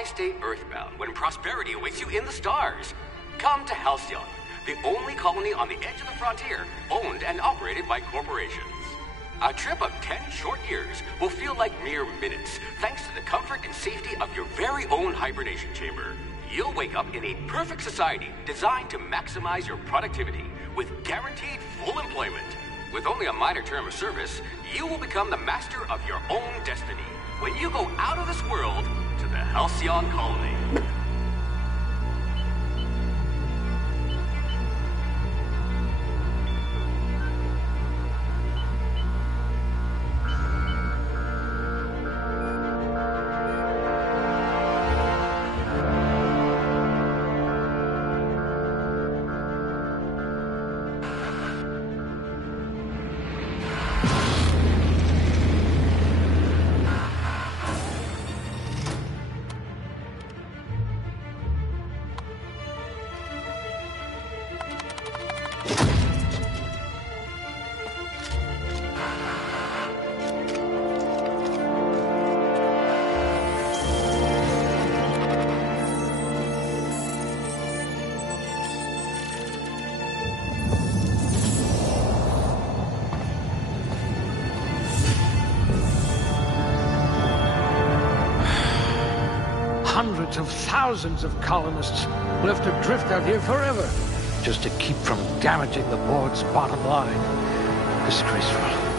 Why stay earthbound when prosperity awaits you in the stars? Come to Halcyon, the only colony on the edge of the frontier, owned and operated by corporations. A trip of 10 short years will feel like mere minutes, thanks to the comfort and safety of your very own hibernation chamber. You'll wake up in a perfect society designed to maximize your productivity, with guaranteed full employment. With only a minor term of service, you will become the master of your own destiny when you go out of this world to the Halcyon Colony. Hundreds of thousands of colonists left adrift out here forever, just to keep from damaging the board's bottom line. Disgraceful.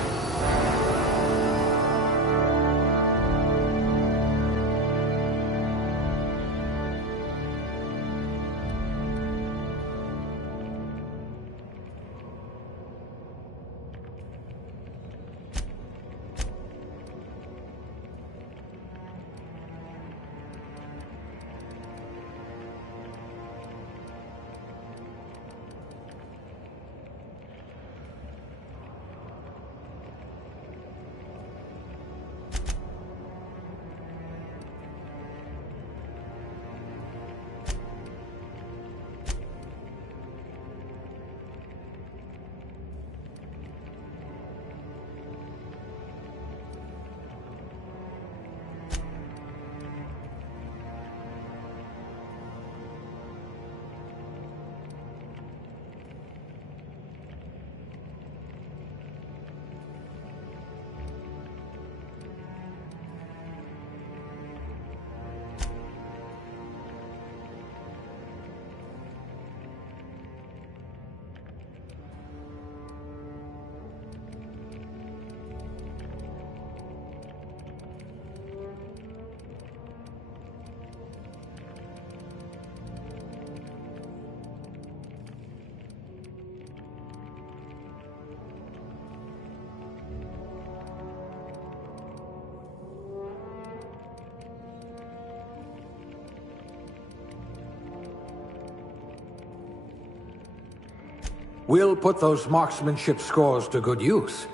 We'll put those marksmanship scores to good use.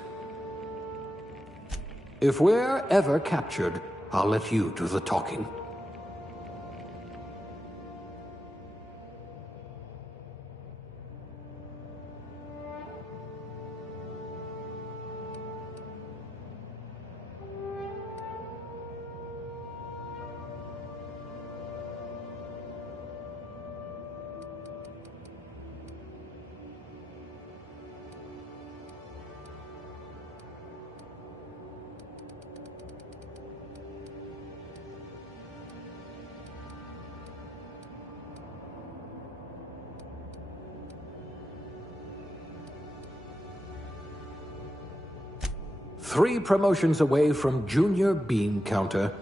If we're ever captured, I'll let you do the talking. Three promotions away from Junior Bean Counter.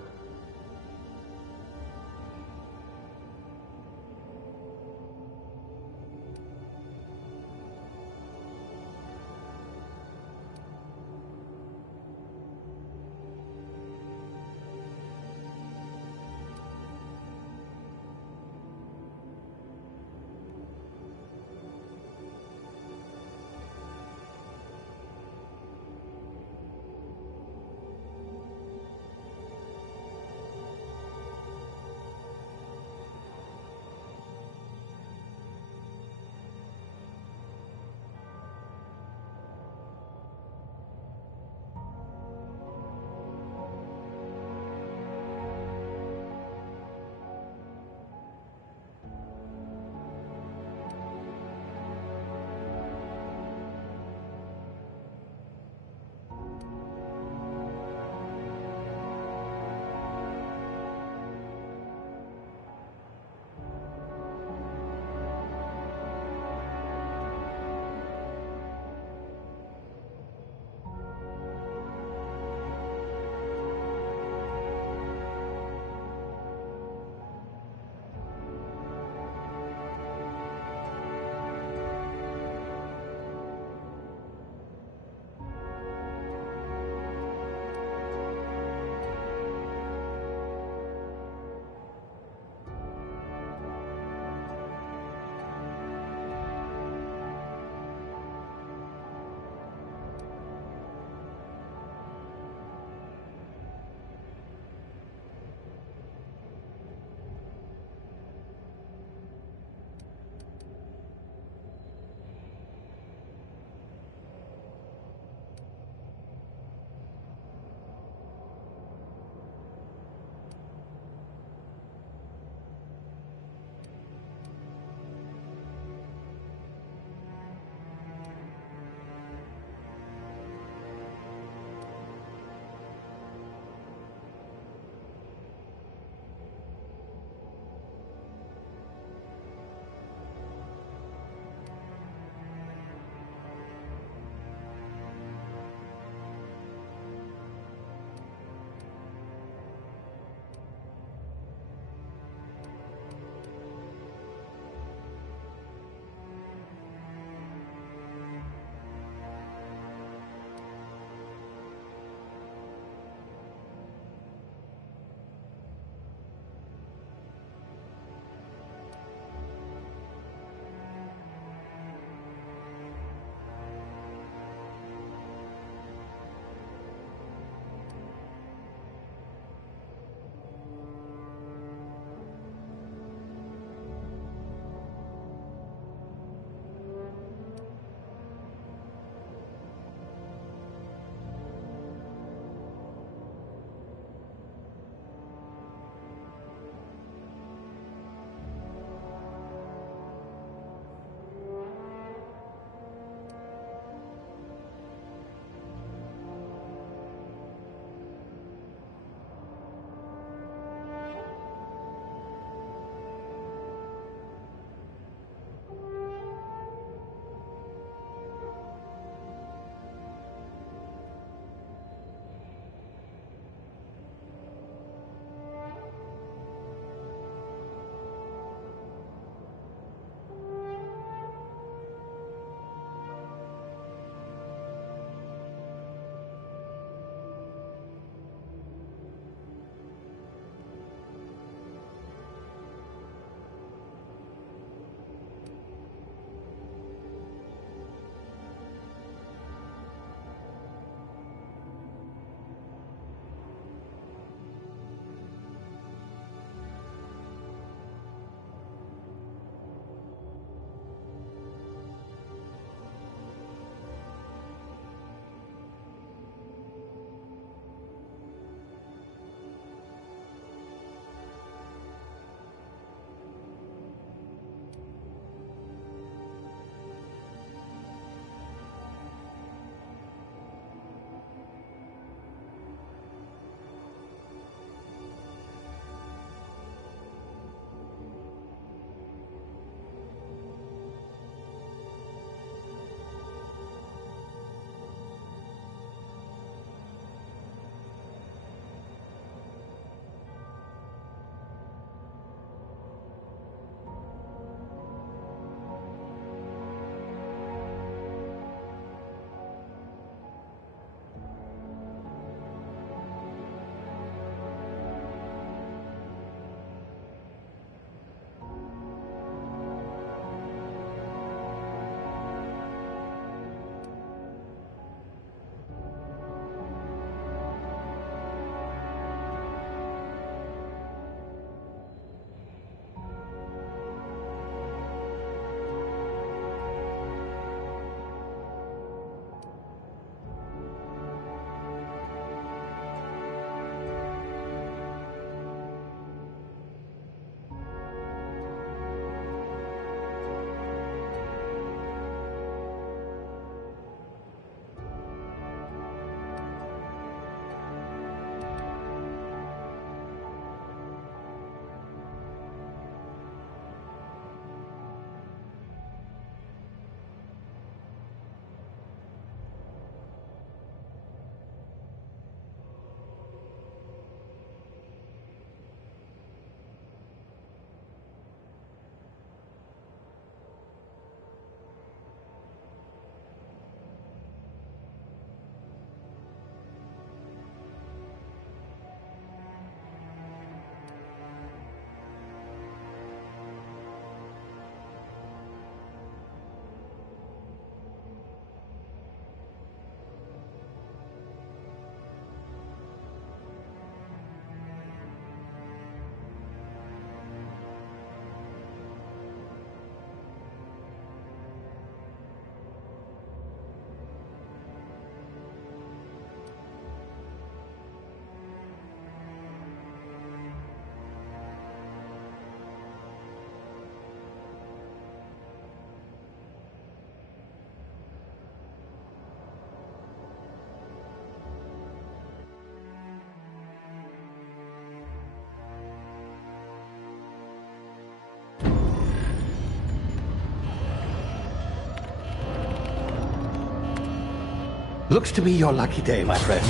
Looks to be your lucky day, my friend.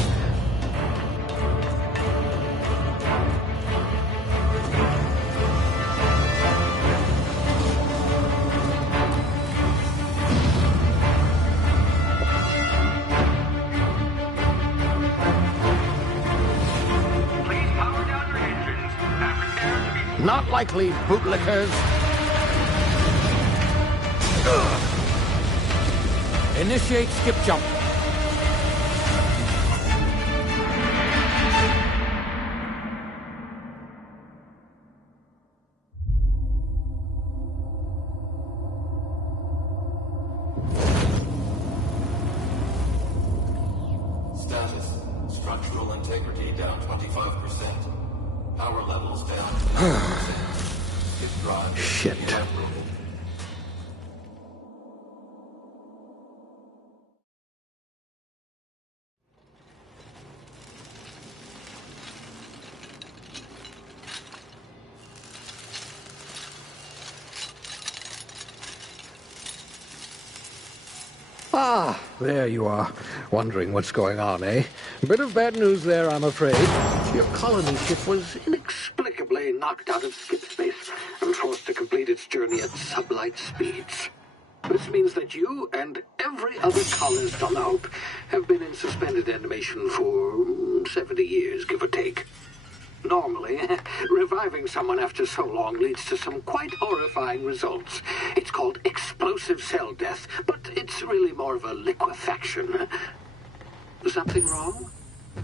Please power down your engines and prepare to be... Not likely, bootlickers. Initiate skip jump. Status. Structural integrity down 25%. Power levels down 10%. Hit drive. Shit. Uprooted. Ah, there you are. Wondering what's going on, eh? Bit of bad news there, I'm afraid. Your colony ship was inexplicably knocked out of skip space and forced to complete its journey at sublight speeds. This means that you and every other colonist on the Hope have been in suspended animation for 70 years, give or take. Normally, reviving someone after so long leads to some quite horrifying results. It's called explosive cell death, but it's really more of a liquefaction. Something wrong?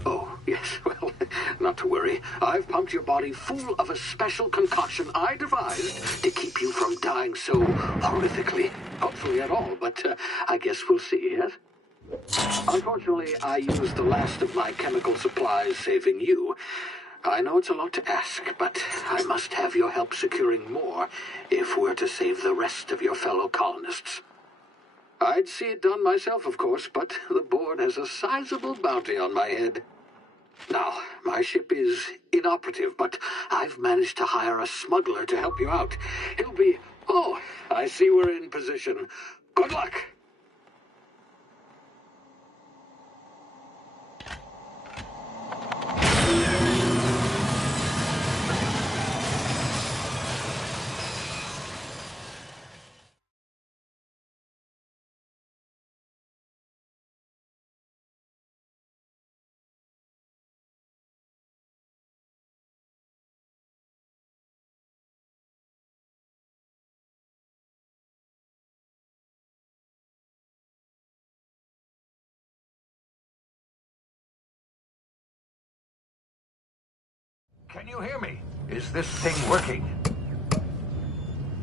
Oh, yes, well, not to worry. I've pumped your body full of a special concoction I devised to keep you from dying so horrifically. Hopefully at all, but I guess we'll see, yes? Unfortunately, I used the last of my chemical supplies saving you. I know it's a lot to ask, but I must have your help securing more if we're to save the rest of your fellow colonists. I'd see it done myself, of course, but the board has a sizable bounty on my head. Now, my ship is inoperative, but I've managed to hire a smuggler to help you out. He'll be... Oh, I see we're in position. Good luck! Can you hear me? Is this thing working?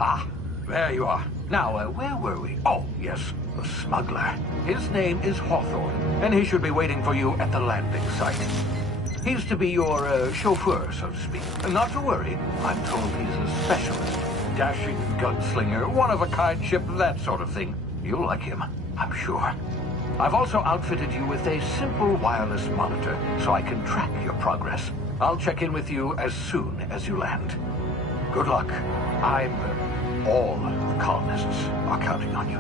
Ah, there you are. Now, where were we? Oh, yes, the smuggler. His name is Hawthorne, and he should be waiting for you at the landing site. He's to be your chauffeur, so to speak. Not to worry, I'm told he's a specialist. Dashing gunslinger, one-of-a-kind ship, that sort of thing. You'll like him, I'm sure. I've also outfitted you with a simple wireless monitor, so I can track your progress. I'll check in with you as soon as you land. Good luck. All the colonists are counting on you.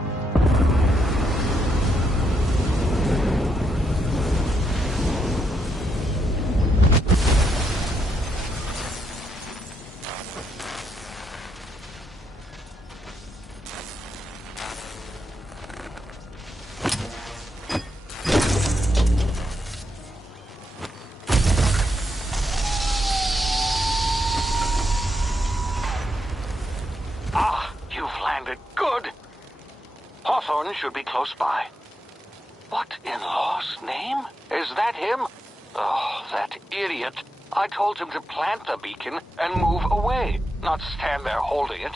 Hawthorne should be close by. What in law's name? Is that him? Oh, that idiot. I told him to plant the beacon and move away, not stand there holding it.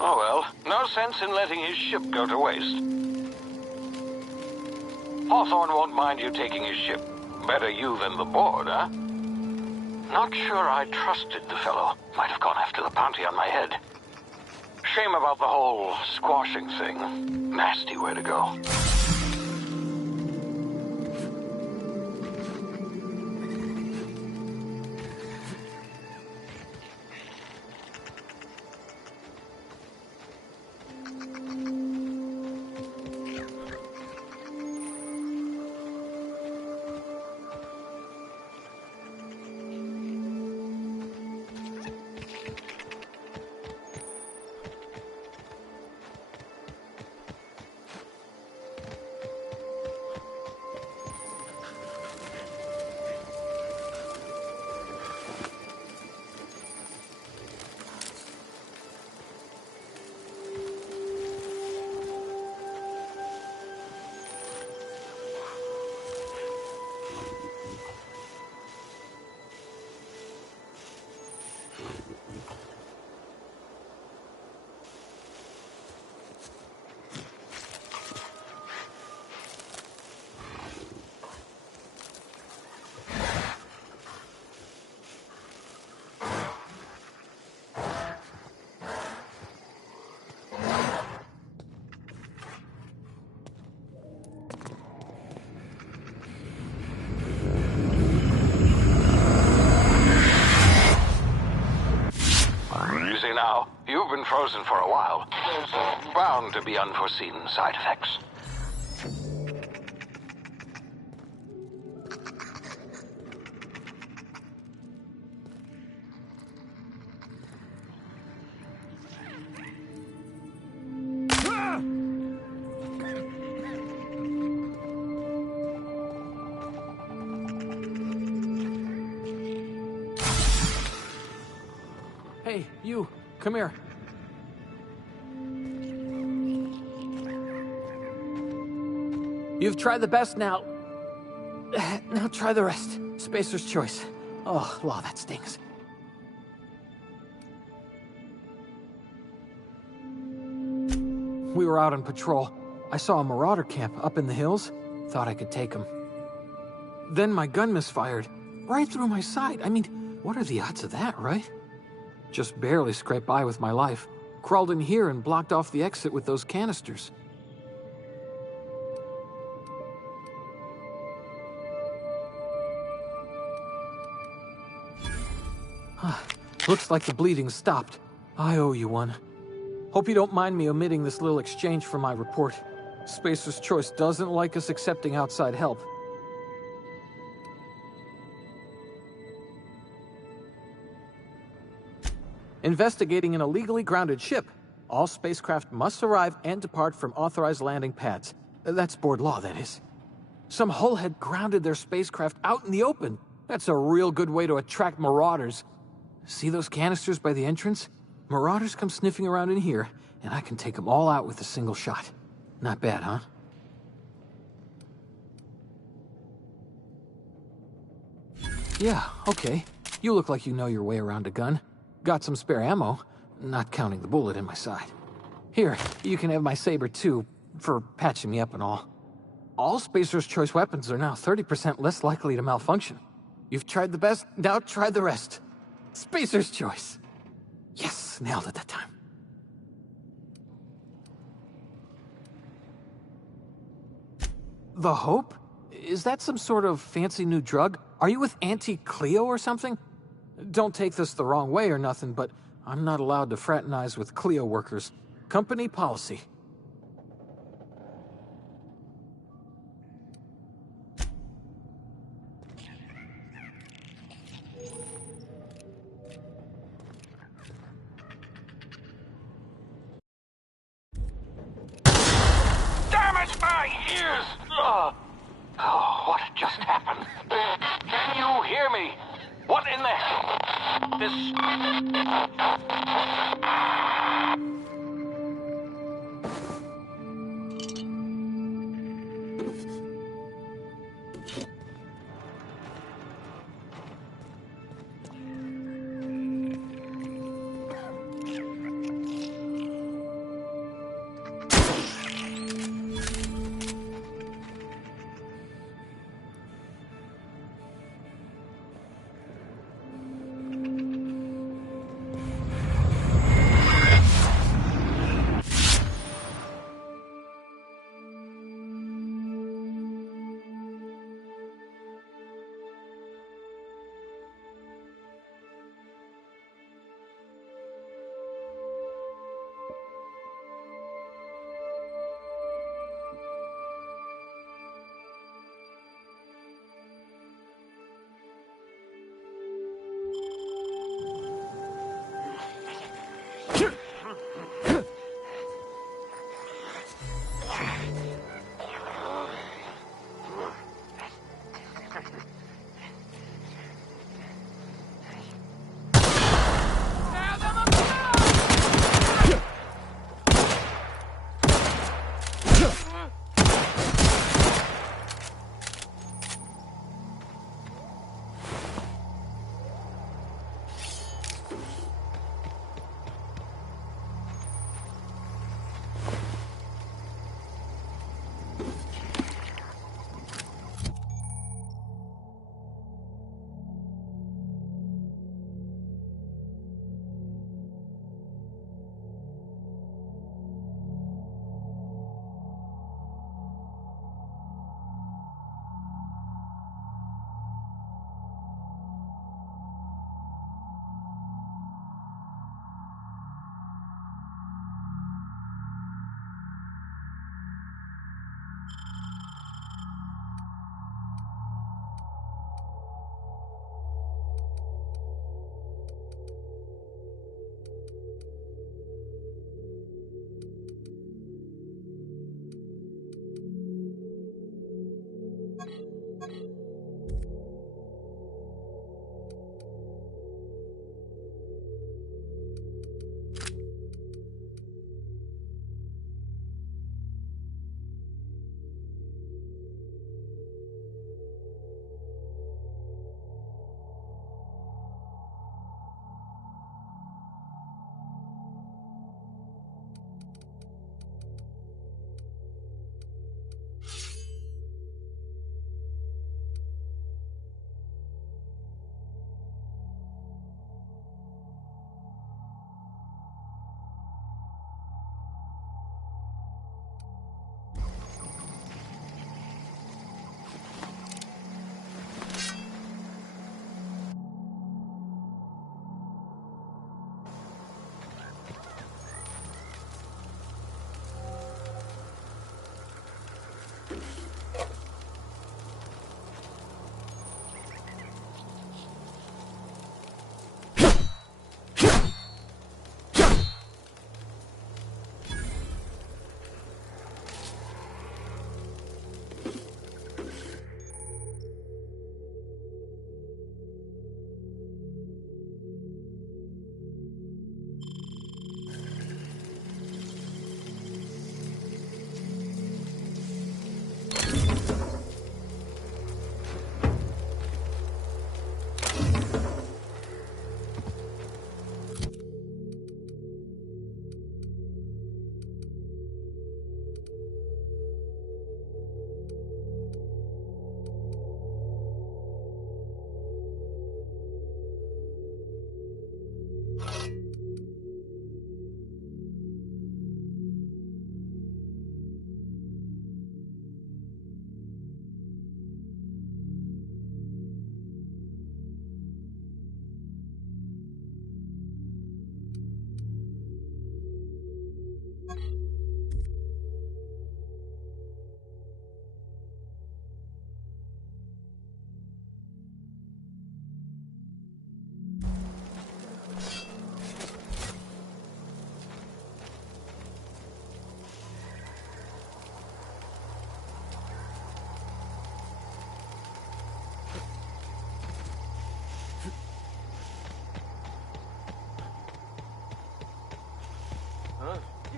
Oh well, no sense in letting his ship go to waste. Hawthorne won't mind you taking his ship. Better you than the board, huh? Not sure I trusted the fellow. Might have gone after the bounty on my head. Shame about the whole squashing thing. Nasty way to go. frozen for a while. There's bound to be unforeseen side effects. Hey, you, come here. You've tried the best now. Now try the rest. Spacer's choice. Oh, law, that stings. We were out on patrol. I saw a marauder camp up in the hills. Thought I could take him. Then my gun misfired. Right through my side. I mean, what are the odds of that, right? Just barely scraped by with my life. Crawled in here and blocked off the exit with those canisters. Looks like the bleeding stopped. I owe you one. Hope you don't mind me omitting this little exchange from my report. Spacer's Choice doesn't like us accepting outside help. Investigating an illegally grounded ship. All spacecraft must arrive and depart from authorized landing pads. That's board law, that is. Some hullhead grounded their spacecraft out in the open. That's a real good way to attract marauders. See those canisters by the entrance? Marauders come sniffing around in here, and I can take them all out with a single shot. Not bad, huh? Yeah, okay. You look like you know your way around a gun. Got some spare ammo, not counting the bullet in my side. Here, you can have my saber too, for patching me up and all. All Spacer's Choice weapons are now 30% less likely to malfunction. You've tried the best, now try the rest. Spacer's Choice. Yes, nailed it that time. The Hope? Is that some sort of fancy new drug? Are you with Auntie Cleo or something? Don't take this the wrong way or nothing, but I'm not allowed to fraternize with Cleo workers. Company policy. Damn it, my ears! Oh, what just happened? Can you hear me? What in the...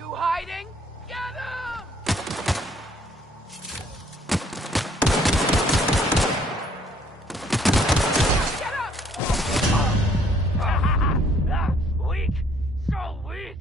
you hiding? Get him! Get up! Weak! So weak!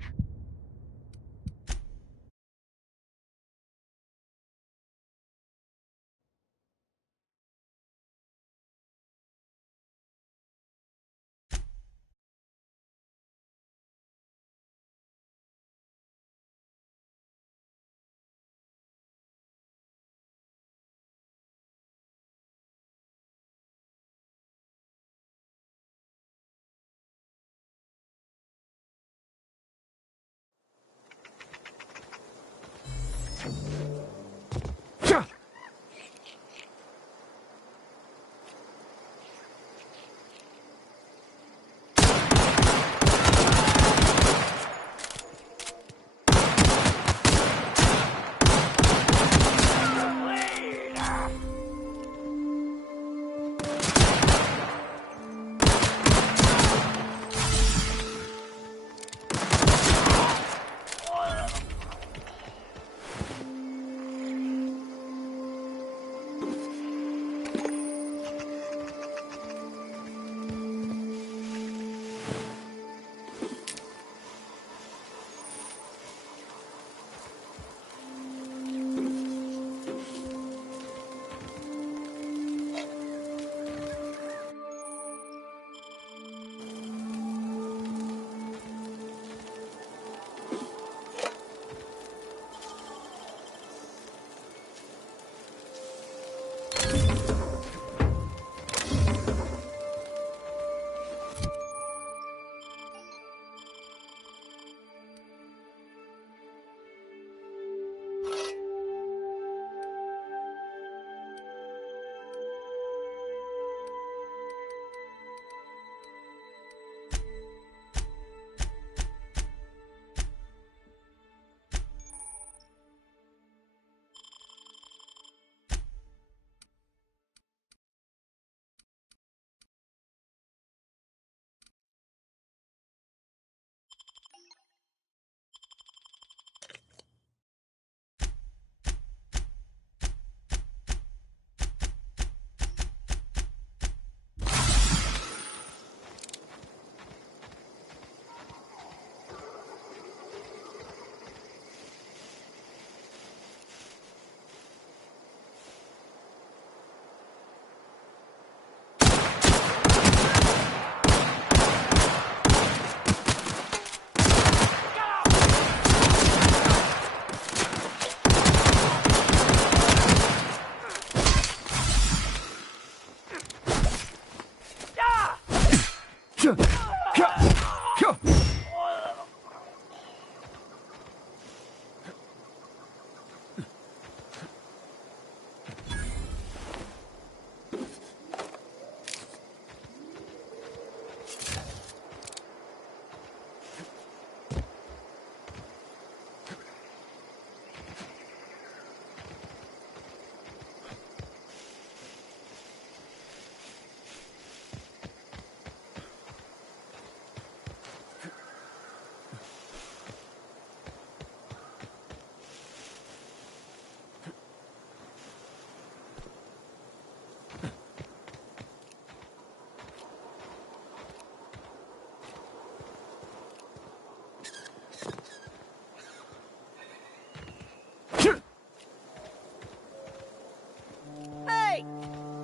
Hey!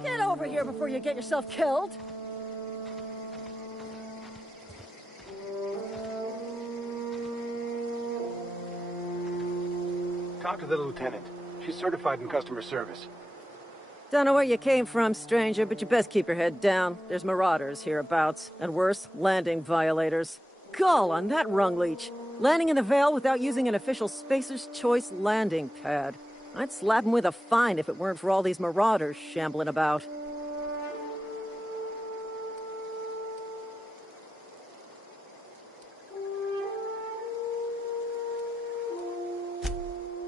Get over here before you get yourself killed! Talk to the lieutenant. She's certified in customer service. Don't know where you came from, stranger, but you best keep your head down. There's marauders hereabouts, and worse, landing violators. Call on that rung leech. Landing in the Vale without using an official Spacer's Choice landing pad. I'd slap him with a fine if it weren't for all these marauders shambling about.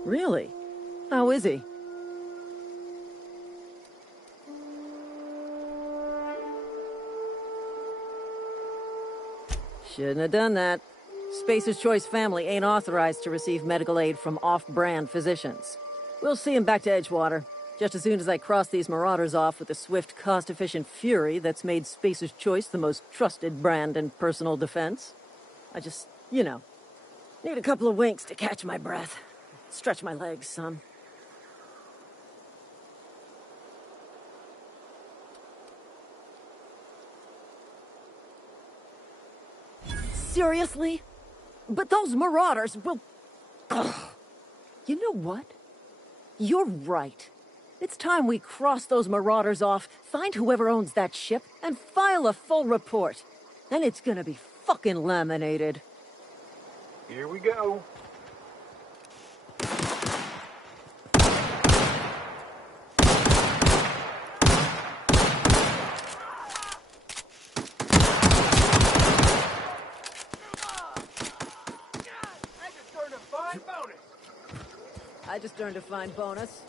Really? How is he? Shouldn't have done that. Spacer's Choice family ain't authorized to receive medical aid from off-brand physicians. We'll see him back to Edgewater, just as soon as I cross these marauders off with the swift, cost-efficient fury that's made Spacer's Choice the most trusted brand in personal defense. I just, need a couple of winks to catch my breath. Stretch my legs, son. Seriously? But those marauders will... Ugh. You know what? You're right. It's time we cross those marauders off, find whoever owns that ship, and file a full report. Then it's gonna be fucking laminated. Here we go. I just earned a fine bonus.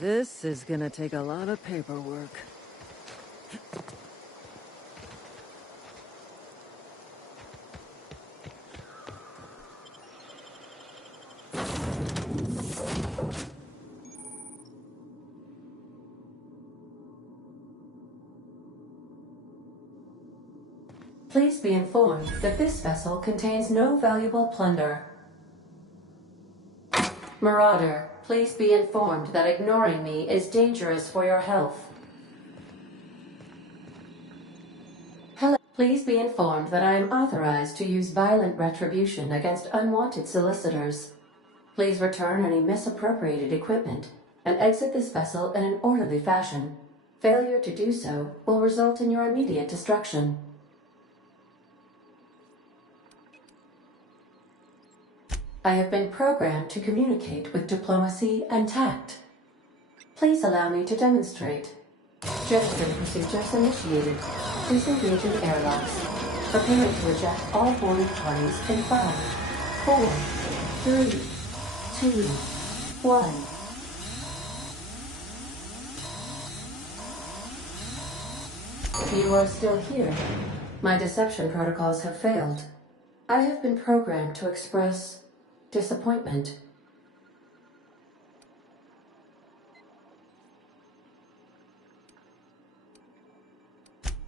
This is gonna take a lot of paperwork. Please be informed that this vessel contains no valuable plunder. Marauder, please be informed that ignoring me is dangerous for your health. Hello. Please be informed that I am authorized to use violent retribution against unwanted solicitors. Please return any misappropriated equipment and exit this vessel in an orderly fashion. Failure to do so will result in your immediate destruction. I have been programmed to communicate with diplomacy and tact. Please allow me to demonstrate. Jetstream procedures initiated. Please engage in airlocks. Preparing to eject all boarding parties in 5, 4, 3, 2, 1. You are still here. My deception protocols have failed. I have been programmed to express disappointment.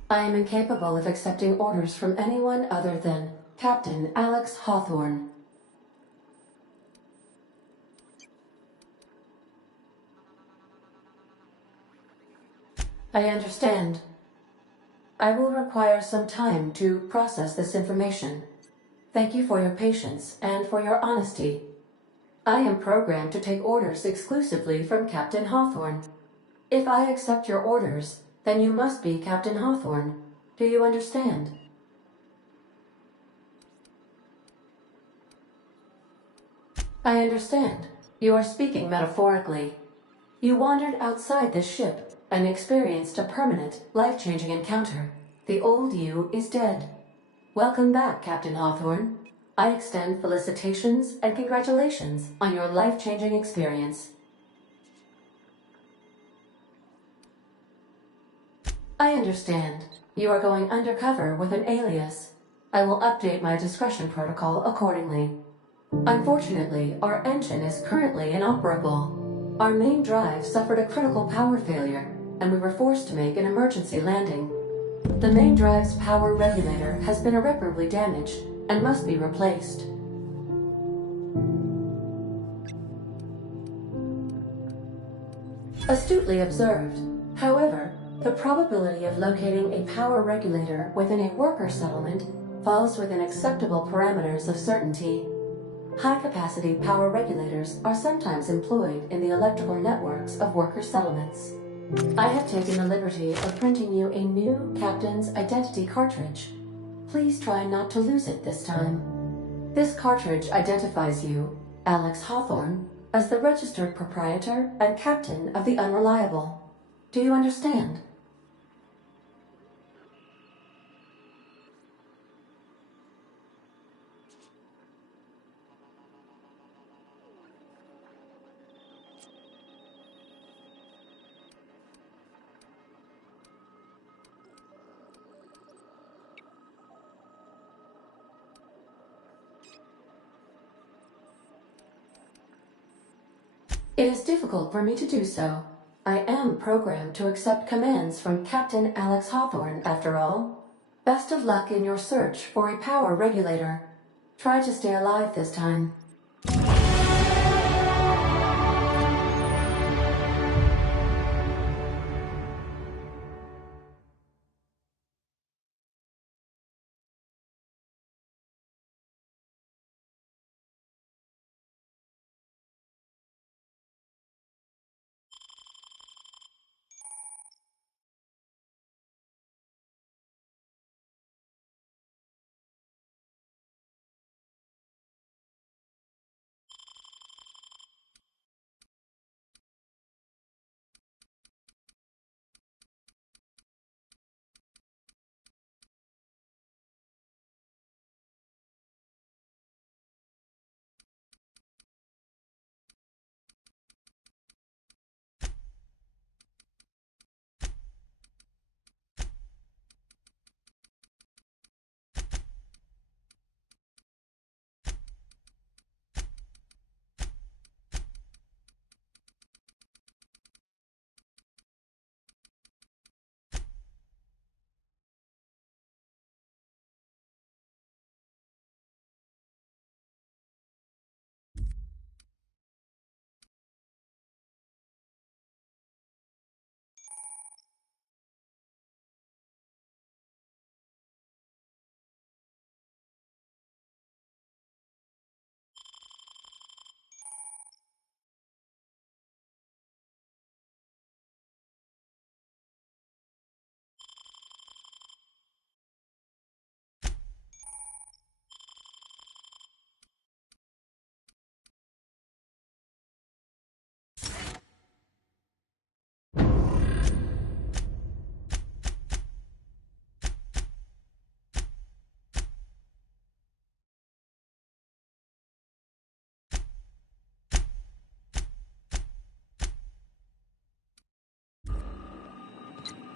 I am incapable of accepting orders from anyone other than Captain Alex Hawthorne. I understand. I will require some time to process this information. Thank you for your patience and for your honesty. I am programmed to take orders exclusively from Captain Hawthorne. If I accept your orders, then you must be Captain Hawthorne. Do you understand? I understand. You are speaking metaphorically. You wandered outside this ship and experienced a permanent, life-changing encounter. The old you is dead. Welcome back, Captain Hawthorne. I extend felicitations and congratulations on your life-changing experience. I understand. You are going undercover with an alias. I will update my discretion protocol accordingly. Unfortunately, our engine is currently inoperable. Our main drive suffered a critical power failure, and we were forced to make an emergency landing. The main drive's power regulator has been irreparably damaged and must be replaced. Astutely observed. However, the probability of locating a power regulator within a worker settlement falls within acceptable parameters of certainty. High-capacity power regulators are sometimes employed in the electrical networks of worker settlements. I have taken the liberty of printing you a new Captain's Identity cartridge. Please try not to lose it this time. This cartridge identifies you Alex Hawthorne, as the registered proprietor and captain of the Unreliable. Do you understand? It is difficult for me to do so. I am programmed to accept commands from Captain Alex Hawthorne, after all. Best of luck in your search for a power regulator. Try to stay alive this time.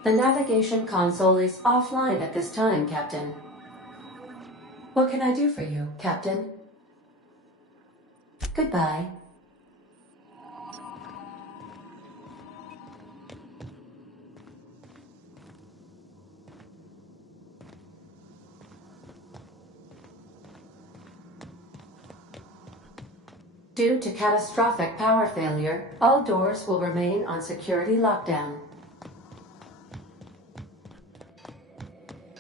The navigation console is offline at this time, Captain. What can I do for you, Captain? Goodbye. Due to catastrophic power failure, all doors will remain on security lockdown.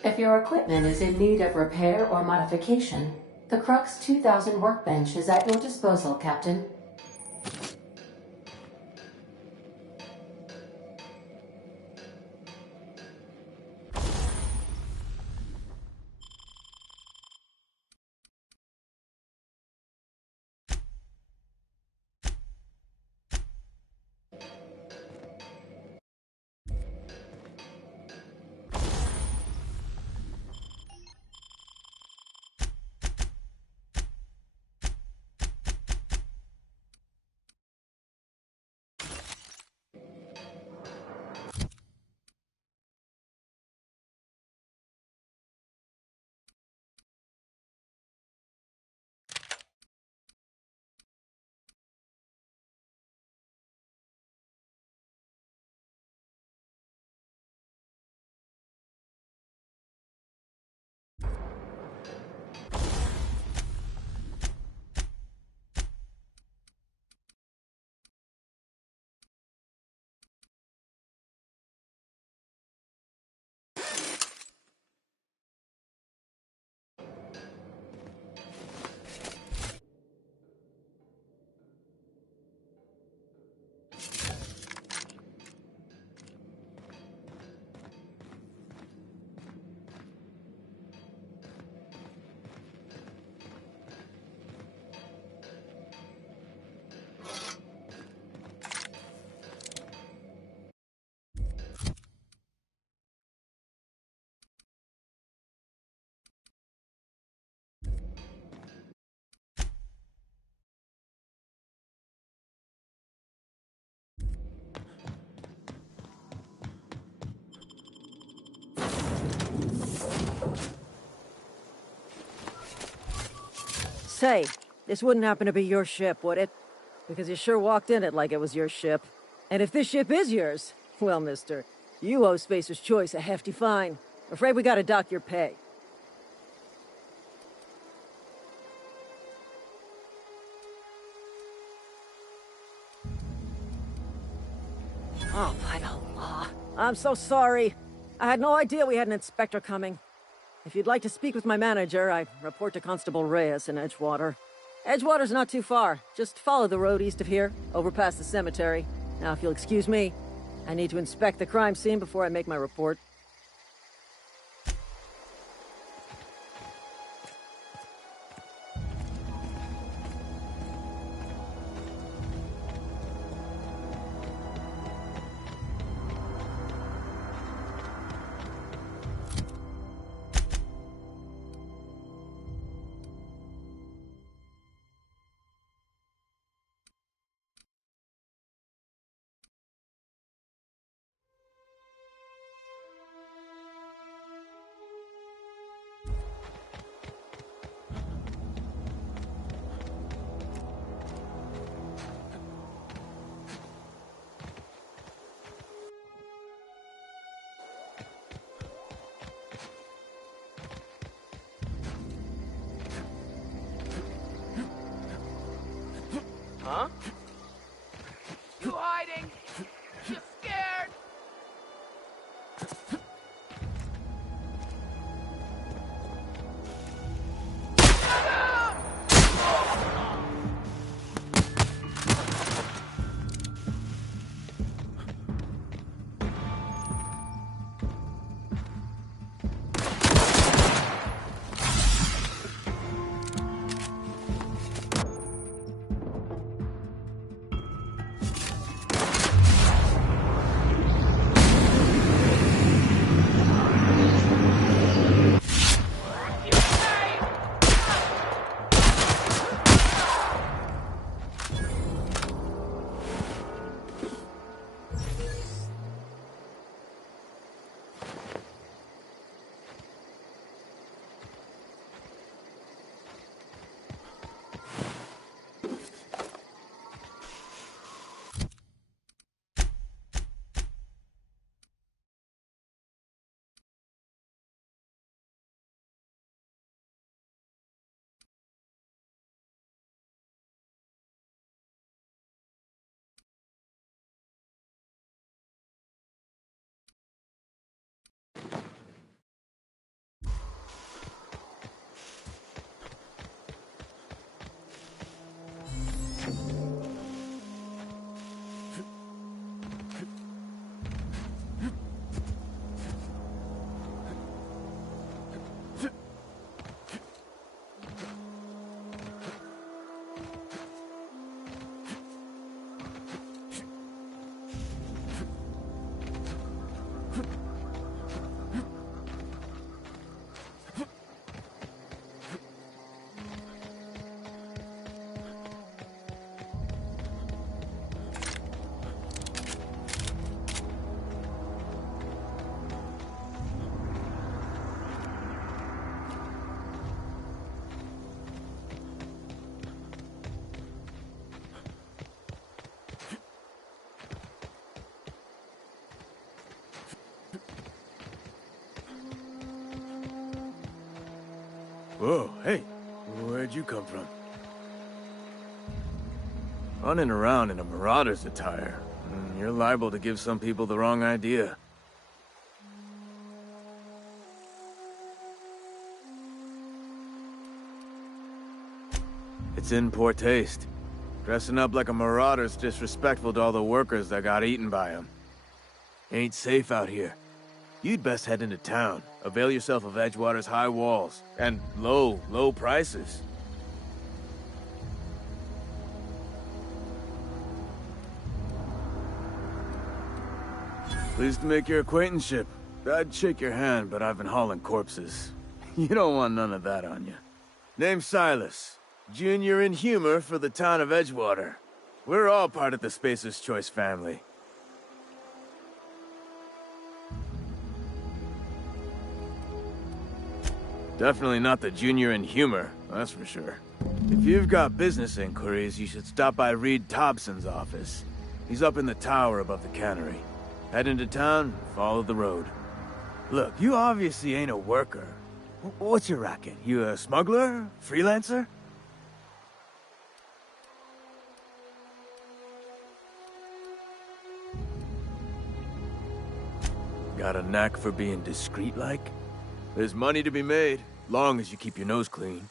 If your equipment is in need of repair or modification, the Crux 2000 workbench is at your disposal, Captain. Say, this wouldn't happen to be your ship, would it? Because you sure walked in it like it was your ship. And if this ship is yours, well, mister, you owe Spacer's Choice a hefty fine. Afraid we gotta dock your pay. Oh, by Allah. I'm so sorry. I had no idea we had an inspector coming. If you'd like to speak with my manager, I report to Constable Reyes in Edgewater. Edgewater's not too far. Just follow the road east of here, over past the cemetery. Now, if you'll excuse me, I need to inspect the crime scene before I make my report. Huh? You hiding? You scared? Whoa, hey, where'd you come from? Running around in a marauder's attire. You're liable to give some people the wrong idea. It's in poor taste. Dressing up like a marauder's disrespectful to all the workers that got eaten by him. Ain't safe out here. You'd best head into town. Avail yourself of Edgewater's high walls and low prices. Pleased to make your acquaintanceship. I'd shake your hand, but I've been hauling corpses. You don't want none of that on you. Name's Silas. Junior in humor for the town of Edgewater. We're all part of the Spacer's Choice family. Definitely not the junior in humor, that's for sure. If you've got business inquiries, you should stop by Reed Thompson's office. He's up in the tower above the cannery. Head into town, follow the road. Look, you obviously ain't a worker. What's your racket? You a smuggler? Freelancer? Got a knack for being discreet-like? There's money to be made, long as you keep your nose clean.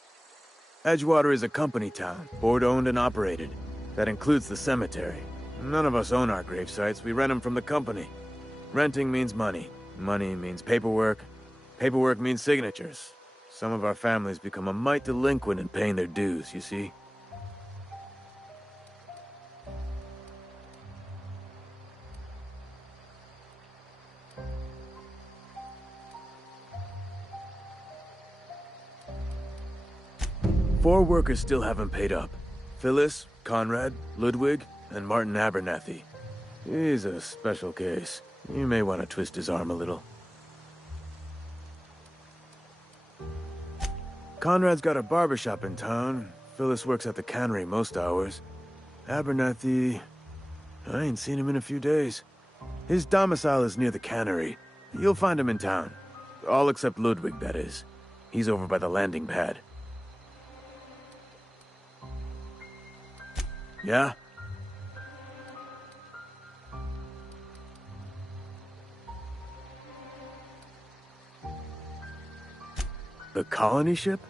Edgewater is a company town, board-owned and operated. That includes the cemetery. None of us own our grave sites, we rent them from the company. Renting means money. Money means paperwork. Paperwork means signatures. Some of our families become a mite delinquent in paying their dues, you see? Four workers still haven't paid up. Phyllis, Conrad, Ludwig, and Martin Abernathy. He's a special case. You may want to twist his arm a little. Conrad's got a barbershop in town. Phyllis works at the cannery most hours. Abernathy... I ain't seen him in a few days. His domicile is near the cannery. You'll find him in town. All except Ludwig, that is. He's over by the landing pad. Yeah? The colony ship?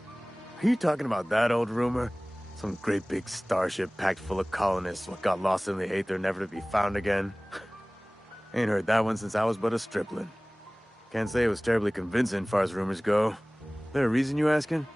Are you talking about that old rumor? Some great big starship packed full of colonists what got lost in the Aether never to be found again? Ain't heard that one since I was but a stripling. Can't say it was terribly convincing far as rumors go. There a reason you asking?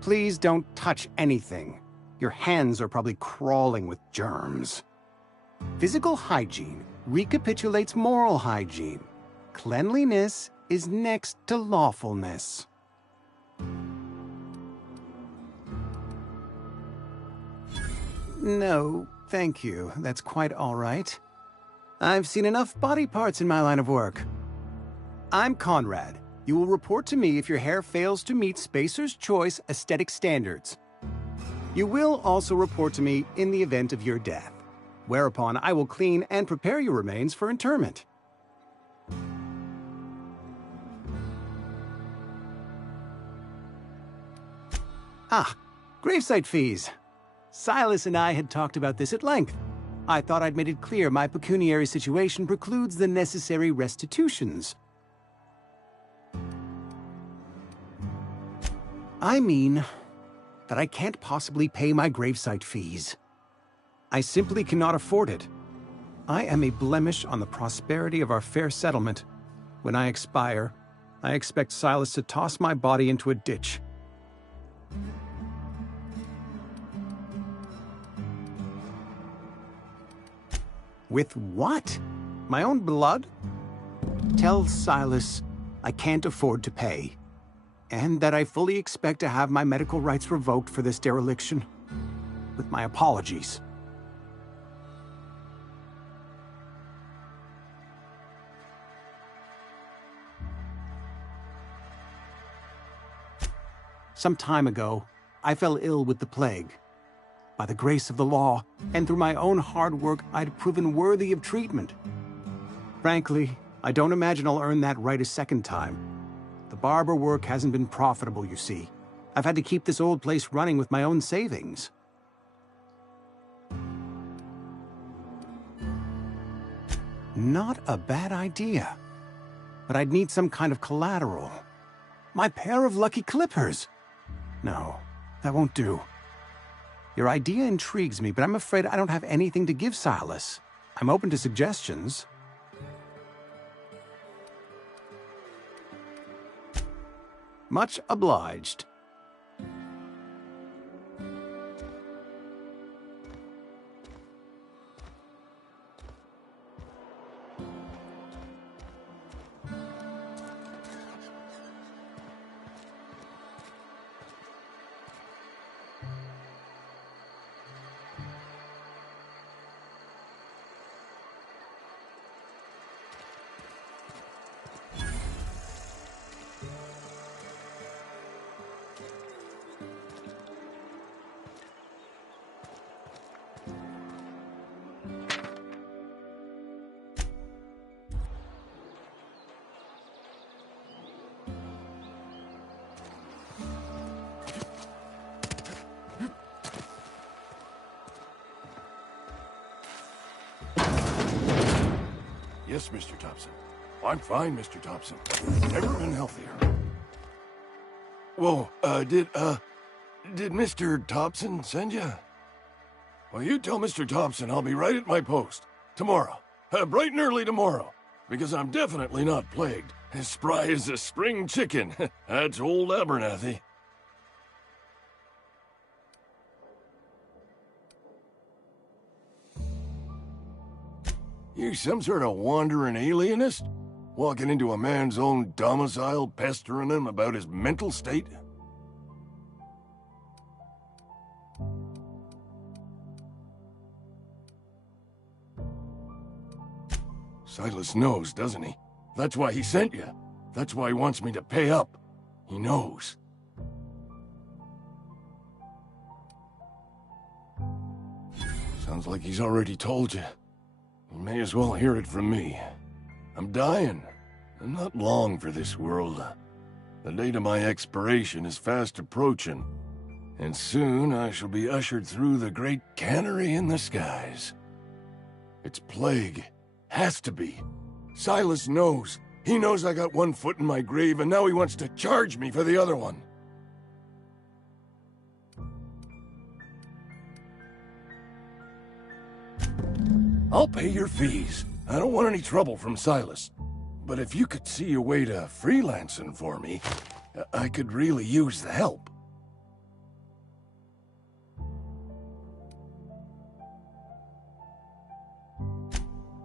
Please don't touch anything. Your hands are probably crawling with germs. Physical hygiene recapitulates moral hygiene. Cleanliness is next to lawfulness. No, thank you. That's quite all right. I've seen enough body parts in my line of work. I'm Conrad. You will report to me if your hair fails to meet Spacer's Choice aesthetic standards. You will also report to me in the event of your death, whereupon I will clean and prepare your remains for interment. Ah, gravesite fees. Silas and I had talked about this at length. I thought I'd made it clear my pecuniary situation precludes the necessary restitutions. I mean that I can't possibly pay my gravesite fees. I simply cannot afford it. I am a blemish on the prosperity of our fair settlement. When I expire, I expect Silas to toss my body into a ditch. With what? My own blood? Tell Silas I can't afford to pay, and that I fully expect to have my medical rights revoked for this dereliction. With my apologies. Some time ago, I fell ill with the plague. By the grace of the law, and through my own hard work, I'd proven worthy of treatment. Frankly, I don't imagine I'll earn that right a second time. The barber work hasn't been profitable, you see. I've had to keep this old place running with my own savings. Not a bad idea. But I'd need some kind of collateral. My pair of lucky clippers! No, that won't do. Your idea intrigues me, but I'm afraid I don't have anything to give Silas. I'm open to suggestions. Much obliged. Yes, Mr. Thompson. I'm fine, Mr. Thompson. Never been healthier. Whoa, did Mr. Thompson send you? Well, you tell Mr. Thompson I'll be right at my post. Tomorrow. Bright and early tomorrow. Because I'm definitely not plagued. As spry as a spring chicken. That's old Abernathy. You some sort of wandering alienist? Walking into a man's own domicile, pestering him about his mental state? Silas knows, doesn't he? That's why he sent you. That's why he wants me to pay up. He knows. Sounds like he's already told you. You may as well hear it from me. I'm dying. I'm not long for this world. The date of my expiration is fast approaching. And soon I shall be ushered through the great cannery in the skies. It's plague. Has to be. Silas knows. He knows I got one foot in my grave, and now he wants to charge me for the other one. I'll pay your fees. I don't want any trouble from Silas. But if you could see your way to freelancing for me, I could really use the help.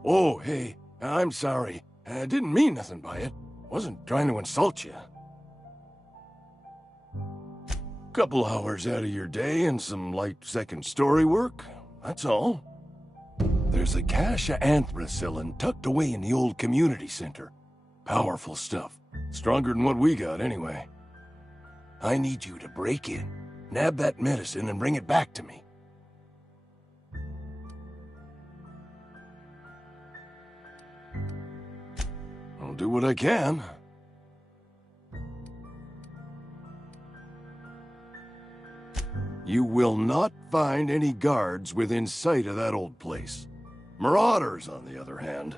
Oh, hey, I'm sorry. I didn't mean nothing by it. Wasn't trying to insult you. Couple hours out of your day and some light second story work, that's all. There's a cache of anthracillin tucked away in the old community center. Powerful stuff. Stronger than what we got, anyway. I need you to break in, nab that medicine, and bring it back to me. I'll do what I can. You will not find any guards within sight of that old place. Marauders, on the other hand.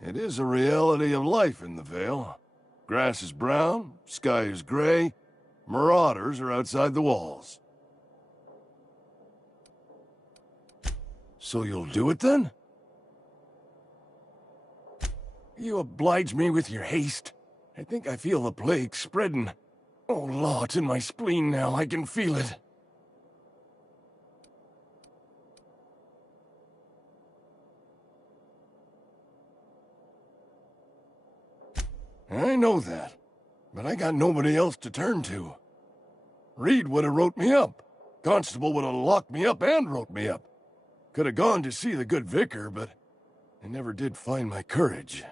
It is a reality of life in the Vale. Grass is brown, sky is gray, marauders are outside the walls. So you'll do it then? You oblige me with your haste. I think I feel the plague spreading. Oh, Law, it's in my spleen now. I can feel it. I know that, but I got nobody else to turn to. Reed would have wrote me up. Constable would have locked me up and wrote me up. Could have gone to see the good vicar, but I never did find my courage.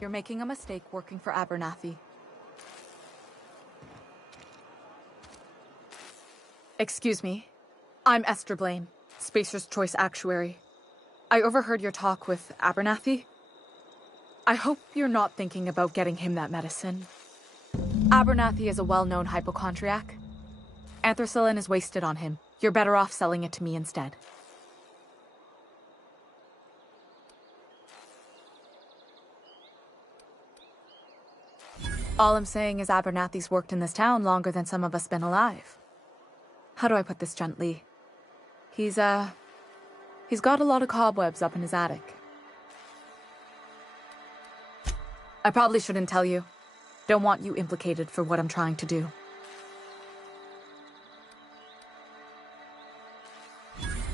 You're making a mistake working for Abernathy. Excuse me. I'm Esther Blaine, Spacer's Choice Actuary. I overheard your talk with Abernathy. I hope you're not thinking about getting him that medicine. Abernathy is a well-known hypochondriac. Anthracillin is wasted on him. You're better off selling it to me instead. All I'm saying is Abernathy's worked in this town longer than some of us been alive. How do I put this gently? He's got a lot of cobwebs up in his attic. I probably shouldn't tell you. Don't want you implicated for what I'm trying to do.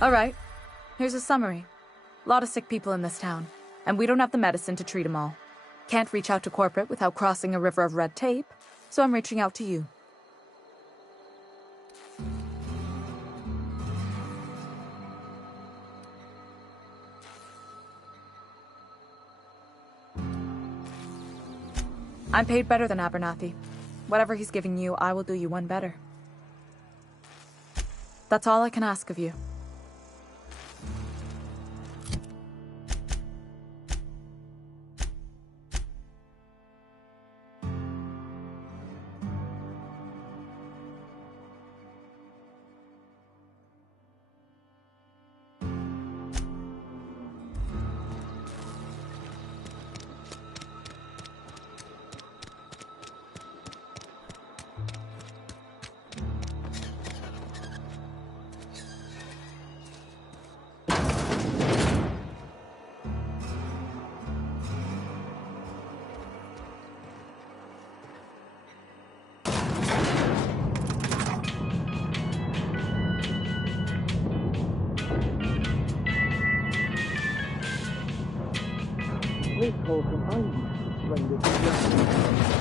Alright, here's a summary. A lot of sick people in this town, and we don't have the medicine to treat them all. Can't reach out to corporate without crossing a river of red tape, so I'm reaching out to you. I'm paid better than Abernathy. Whatever he's giving you, I will do you one better. That's all I can ask of you.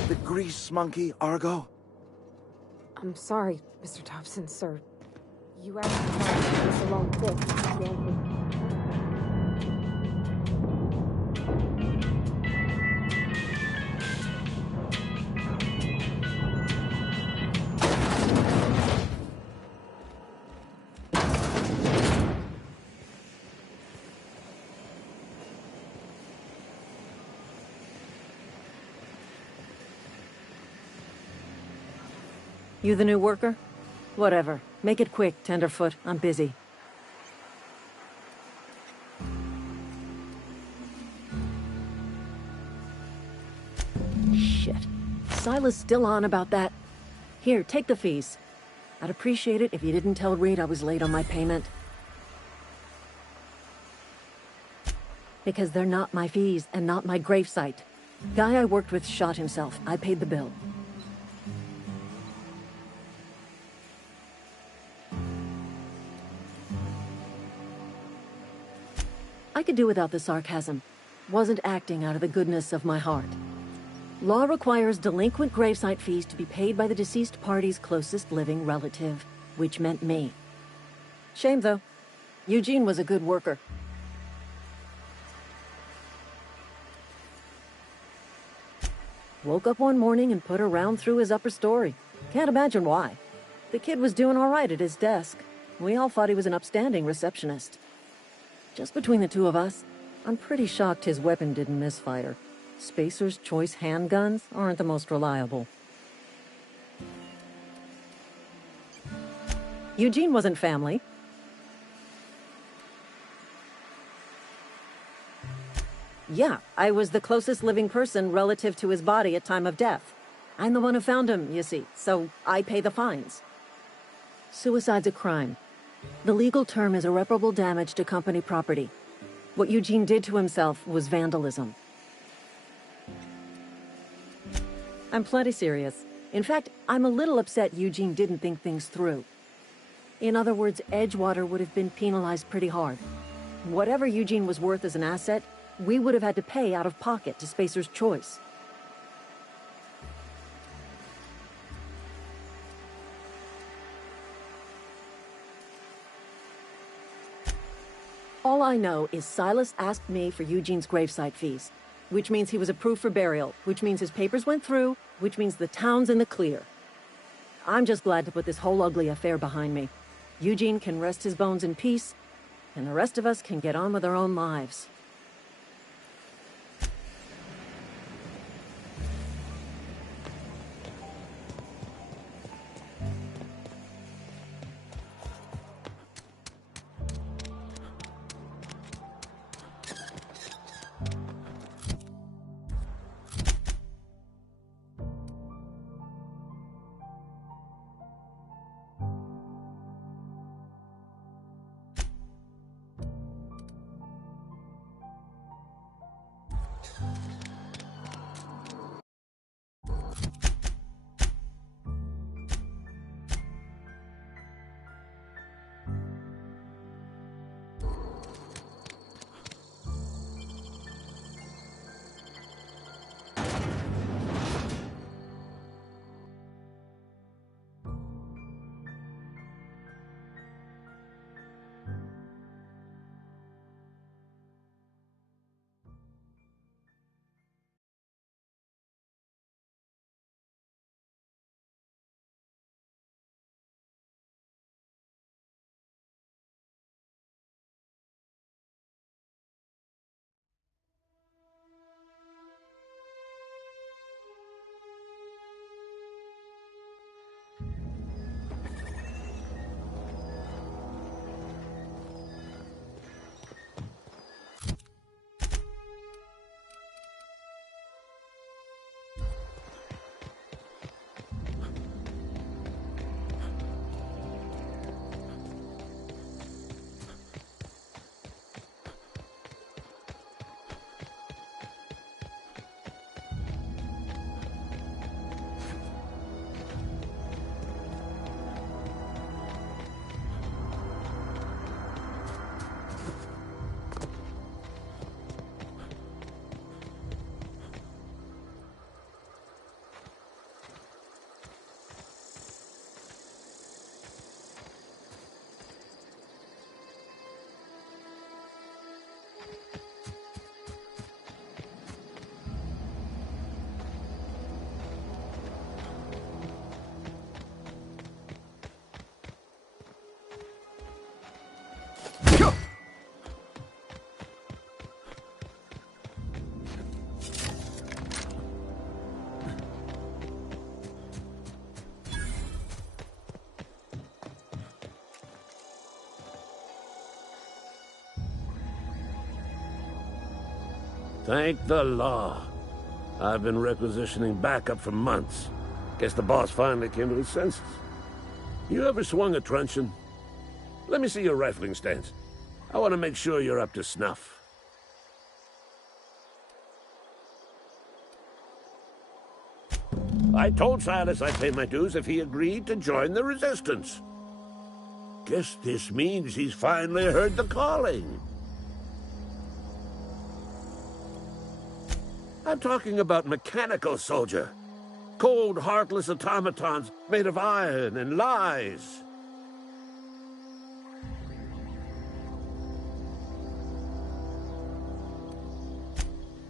The grease monkey, Argo? I'm sorry, Mr. Thompson, sir. You asked me to leave this alone quick. You the new worker? Whatever. Make it quick, Tenderfoot. I'm busy. Silas still on about that? Here, take the fees. I'd appreciate it if you didn't tell Reed I was late on my payment. Because they're not my fees and not my gravesite. Guy I worked with shot himself. I paid the bill. I could do without the sarcasm. Wasn't acting out of the goodness of my heart. Law requires delinquent gravesite fees to be paid by the deceased party's closest living relative, which meant me. Shame, though. Eugene was a good worker. Woke up one morning and put a round through his upper story. Can't imagine why. The kid was doing all right at his desk. We all thought he was an upstanding receptionist. Just between the two of us, I'm pretty shocked his weapon didn't misfire. Spacer's Choice handguns aren't the most reliable. Eugene wasn't family. Yeah, I was the closest living person relative to his body at time of death. I'm the one who found him, you see, so I pay the fines. Suicide's a crime. The legal term is irreparable damage to company property. What Eugene did to himself was vandalism. I'm plenty serious. In fact, I'm a little upset Eugene didn't think things through. In other words, Edgewater would have been penalized pretty hard. Whatever Eugene was worth as an asset, we would have had to pay out of pocket to Spacer's Choice. All I know is Silas asked me for Eugene's gravesite fees, which means he was approved for burial, which means his papers went through, which means the town's in the clear. I'm just glad to put this whole ugly affair behind me. Eugene can rest his bones in peace, and the rest of us can get on with our own lives. Thank the law. I've been requisitioning backup for months. Guess the boss finally came to his senses. You ever swung a truncheon? Let me see your rifling stance. I want to make sure you're up to snuff. I told Silas I'd pay my dues if he agreed to join the Resistance. Guess this means he's finally heard the calling. I'm talking about mechanical soldier. Cold, heartless automatons made of iron and lies.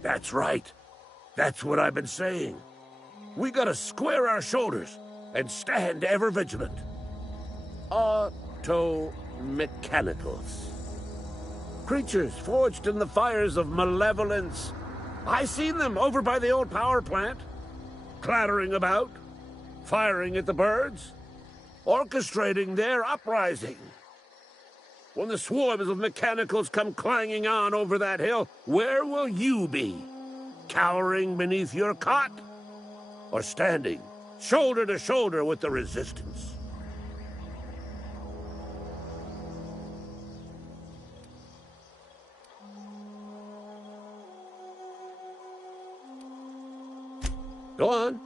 That's right. That's what I've been saying. We gotta square our shoulders and stand ever vigilant. Auto-mechanicals. Creatures forged in the fires of malevolence. I seen them over by the old power plant, clattering about, firing at the birds, orchestrating their uprising. When the swarms of mechanicals come clanging on over that hill, where will you be? Cowering beneath your cot? Or standing, shoulder to shoulder with the Resistance? Go on.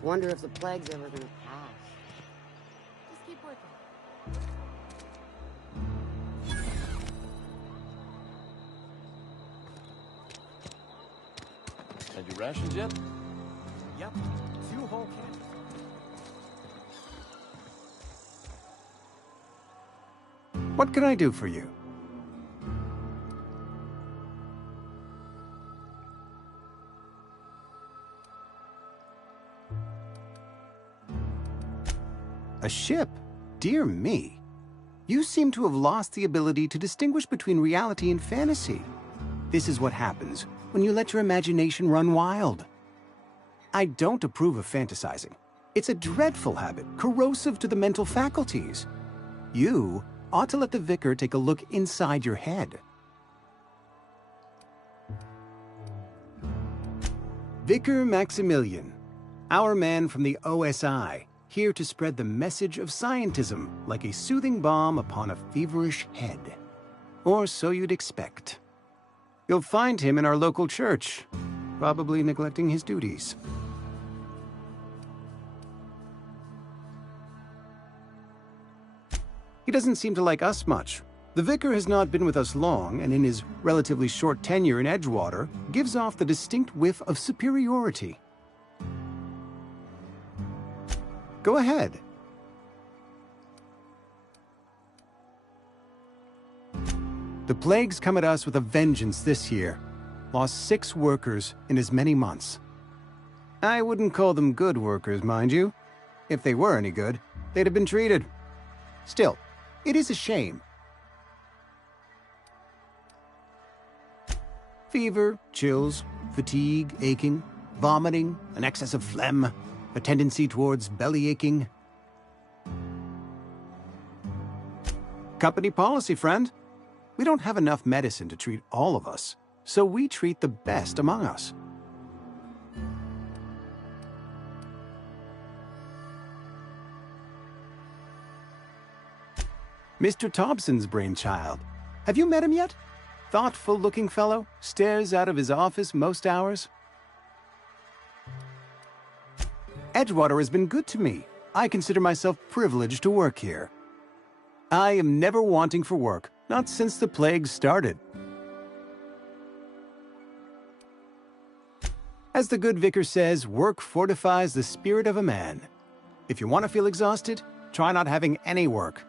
Wonder if the plague's ever gonna pass. Just keep working. Had your rations yet? Yep, 2 whole cans. What can I do for you? A ship? Dear me. You seem to have lost the ability to distinguish between reality and fantasy. This is what happens when you let your imagination run wild. I don't approve of fantasizing. It's a dreadful habit, corrosive to the mental faculties. You ought to let the vicar take a look inside your head. Vicar Maximilian, our man from the OSI, here to spread the message of scientism like a soothing balm upon a feverish head. Or so you'd expect. You'll find him in our local church, probably neglecting his duties. He doesn't seem to like us much. The vicar has not been with us long, and in his relatively short tenure in Edgewater, gives off the distinct whiff of superiority. Go ahead. The plague's come at us with a vengeance this year. Lost 6 workers in as many months. I wouldn't call them good workers, mind you. If they were any good, they'd have been treated. Still, it is a shame. Fever, chills, fatigue, aching, vomiting, an excess of phlegm, a tendency towards belly aching. Company policy, friend. We don't have enough medicine to treat all of us, so we treat the best among us. Mr. Thompson's brainchild. Have you met him yet? Thoughtful-looking fellow, stares out of his office most hours. Edgewater has been good to me. I consider myself privileged to work here. I am never wanting for work, not since the plague started. As the good vicar says, work fortifies the spirit of a man. If you want to feel exhausted, try not having any work.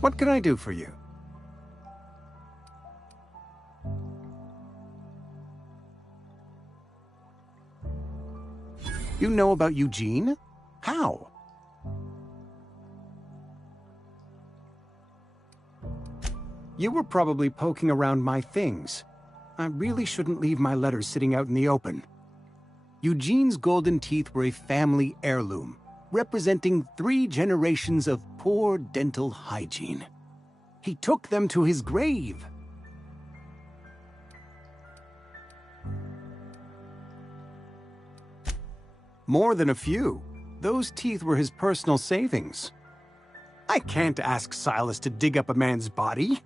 What can I do for you? You know about Eugene? How? You were probably poking around my things. I really shouldn't leave my letters sitting out in the open. Eugene's golden teeth were a family heirloom, representing 3 generations of poor dental hygiene. He took them to his grave. More than a few. Those teeth were his personal savings. I can't ask Silas to dig up a man's body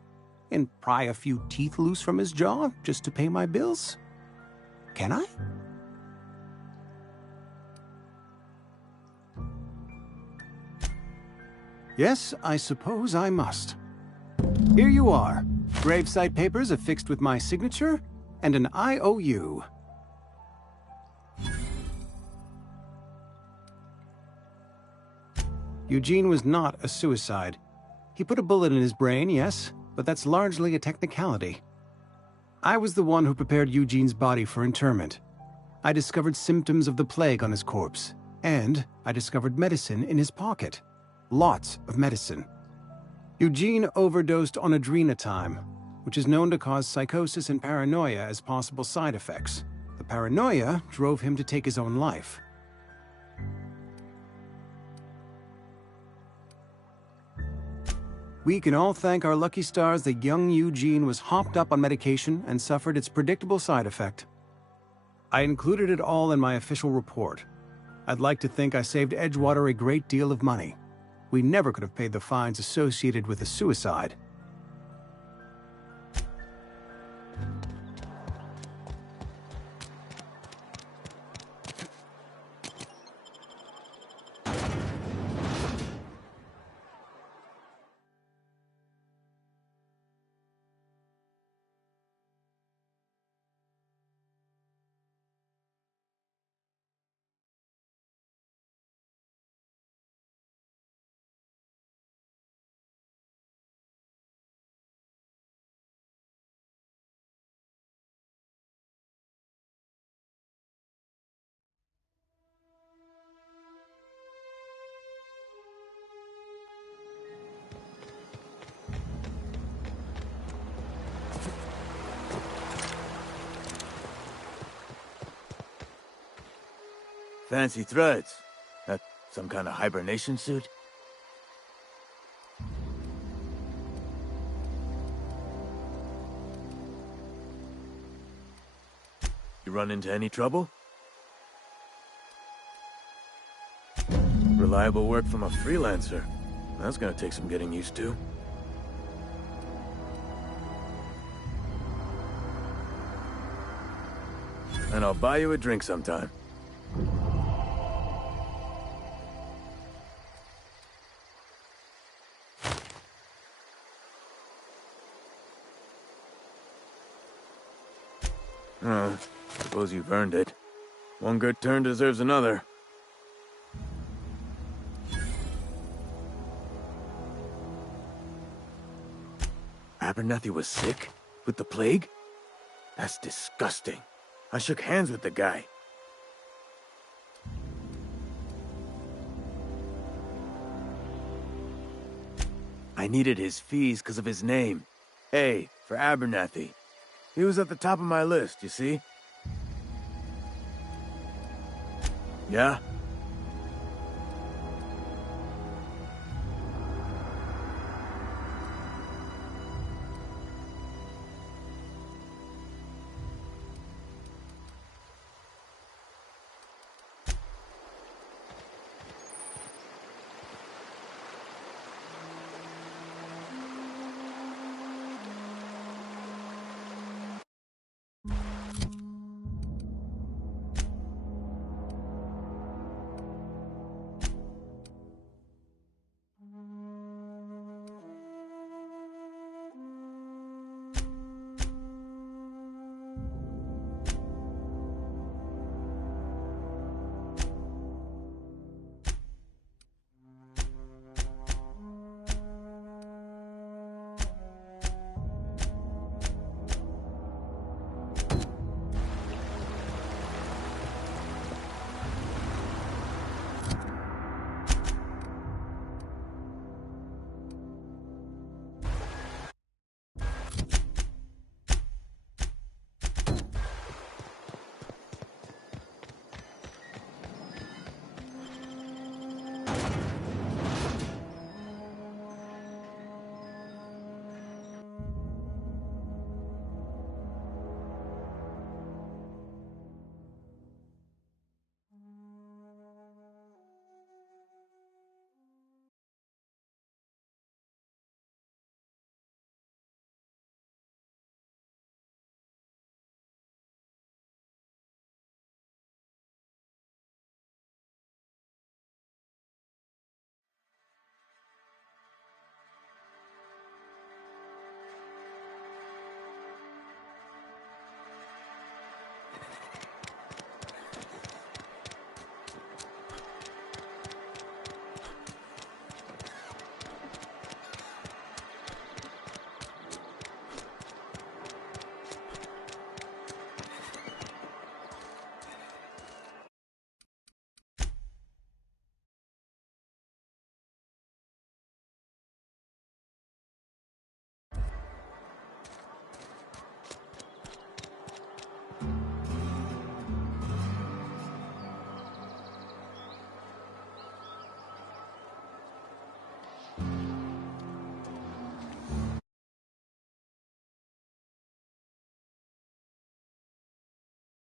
and pry a few teeth loose from his jaw just to pay my bills. Can I? Yes, I suppose I must. Here you are. Gravesite papers affixed with my signature and an IOU. Eugene was not a suicide. He put a bullet in his brain, yes, but that's largely a technicality. I was the one who prepared Eugene's body for interment. I discovered symptoms of the plague on his corpse, and I discovered medicine in his pocket. Lots of medicine. Eugene overdosed on adrenatime, which is known to cause psychosis and paranoia as possible side effects. The paranoia drove him to take his own life. We can all thank our lucky stars that young Eugene was hopped up on medication and suffered its predictable side effect. I included it all in my official report. I'd like to think I saved Edgewater a great deal of money. We never could have paid the fines associated with the suicide. Fancy threads. That some kind of hibernation suit? You run into any trouble? Reliable work from a freelancer. That's gonna take some getting used to. And I'll buy you a drink sometime. Suppose you've earned it. One good turn deserves another. Abernathy was sick? With the plague? That's disgusting. I shook hands with the guy. I needed his fees because of his name. A for Abernathy. He was at the top of my list, you see? Yeah?